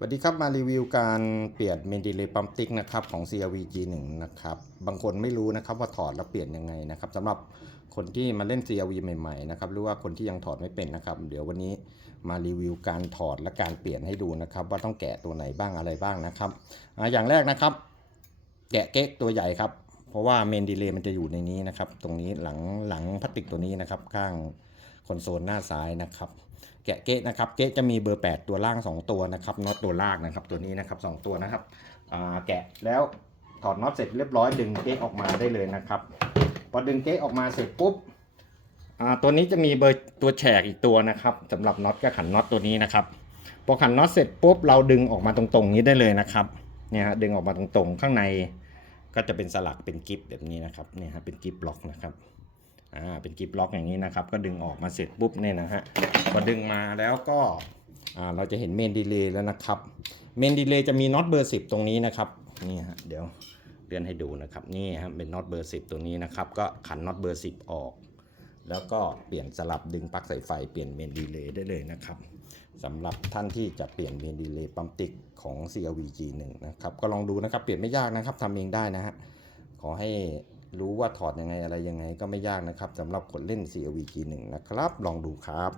สวัสดีครับมารีวิวการเปลี่ยนเมนดิเลย์ปั๊มติ๊กนะครับของ CRV G1 นะครับบางคนไม่รู้นะครับว่าถอดแล้วเปลี่ยนยังไงนะครับสำหรับคนที่มาเล่น CRV ใหม่ๆนะครับหรือว่าคนที่ยังถอดไม่เป็นนะครับ เดี๋ยววันนี้มารีวิวการถอดและการเปลี่ยนให้ดูนะครับ ว่าต้องแกะตัวไหนบ้างอะไรบ้างนะครับออย่างแรกนะครับ แกะเก๊กตัวใหญ่ครับ เพราะว่าเมนดีเลย์มันจะอยู่ในนี้นะครับ ตรงนี้หลังหลังพลาสติกตัวนี้นะครับ ข้างคอนโซลหน้าซ้ายนะครับ แกะเก๊ะนะครับเก๊ะจะมีเบอร์ 8 ตัวล่าง 2 ตัวนะครับน็อตตัวล่างนะครับตัวนี้นะครับ 2 ตัวนะครับแกะแล้วถอดน็อตเสร็จเรียบร้อยดึงเก๊ะออกมาได้เลยนะครับพอดึงเก๊ะออกมาเสร็จปุ๊บตัวนี้จะมีเบอร์ตัวแฉกอีกตัวนะครับสำหรับน็อตกับขันน็อตตัวนี้นะครับพอขันน็อตเสร็จปุ๊บเราดึงออกมาตรงๆนี้ได้เลยนะครับเนี่ยฮะดึงออกมาตรงๆข้างในก็จะเป็นสลักเป็นกิฟแบบนี้นะครับเนี่ยฮะเป็นกิฟล็อกนะครับ อ่าเป็นกิฟล็อกอย่างนี้นะครับ ก็ดึงออกมาเสร็จปุ๊บเนี่ยนะฮะพอดึงมาแล้วก็อ่าเราจะเห็นเมนดีเลย์แล้วนะครับเมนดีเลย์จะมีน็อตเบอร์10ตรงนี้นะครับนี่ฮะเดี๋ยวเลื่อนให้ดูนะครับนี่ฮะเป็นน็อตเบอร์10ตัวนี้นะครับ ก็ขันน็อตเบอร์10ออก แล้วก็เปลี่ยนสลับดึงปลั๊กสายไฟเปลี่ยนเมนดีเลย์ได้เลยนะครับสำหรับท่านที่จะเปลี่ยนเมนดีเลย์ปั๊มติ๊กของ CRV G1 นะครับก็ลองดูนะครับเปลี่ยนไม่ยากนะครับทำเองได้นะฮะขอให้ รู้ว่าถอดยังไงอะไรยังไงก็ไม่ยากนะครับสำหรับคนเล่น COV G1 นะครับ ลองดูครับ